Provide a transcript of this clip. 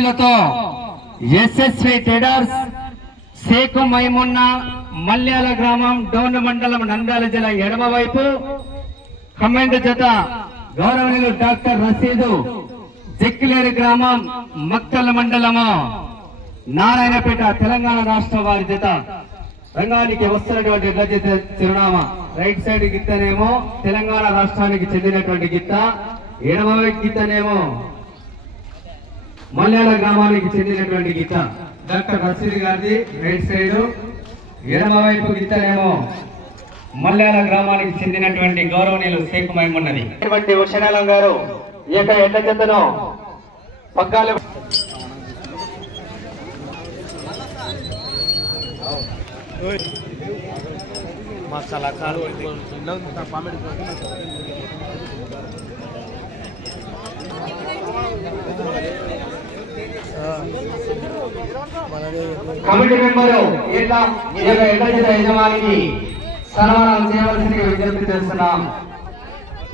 ఆశీస్సులతో SSV traders Shekhu Maimuna Malyala గ్రామం డోన్ మండలం నంద్యాల జిల్లా ఎడమ వైపు. కమెంట్ జత గౌరవనీయులు డాక్టర్ రసీదు జక్కిలేరు గ్రామం మక్కల మండలము. నారాయణపేట తెలంగాణ రాష్ట్ర వారి జత. రంగానికి వస్తున్నటువంటి ఎడ్ల చిరునామా. రైట్ సైడ్ గిత్తనేమో తెలంగాణ రాష్ట్రానికి చెందినటువంటి గిత్త. ఎడమ గిత్తనేమో మల్యాల గ్రామానికి చెందినటువంటి గీత డాక్టర్ రసీద్ గారిది. Right side. ఎడమ వైపు గీతనేమో మల్యాల గ్రామానికి చెందినటువంటి గౌరవనీయులు శేఖ్ మైమున్నది అటువంటి ఉషనాలం గారు ఈ యొక్క ఎడ్ల చెత్తను పగ్గాలు మసాలా కాలు కమిటీ మెంబరు ఇట్లా ఈ యొక్క యజమానికి సన్మానం చేయవలసిందిగా విజ్ఞప్తి చేస్తున్నాం.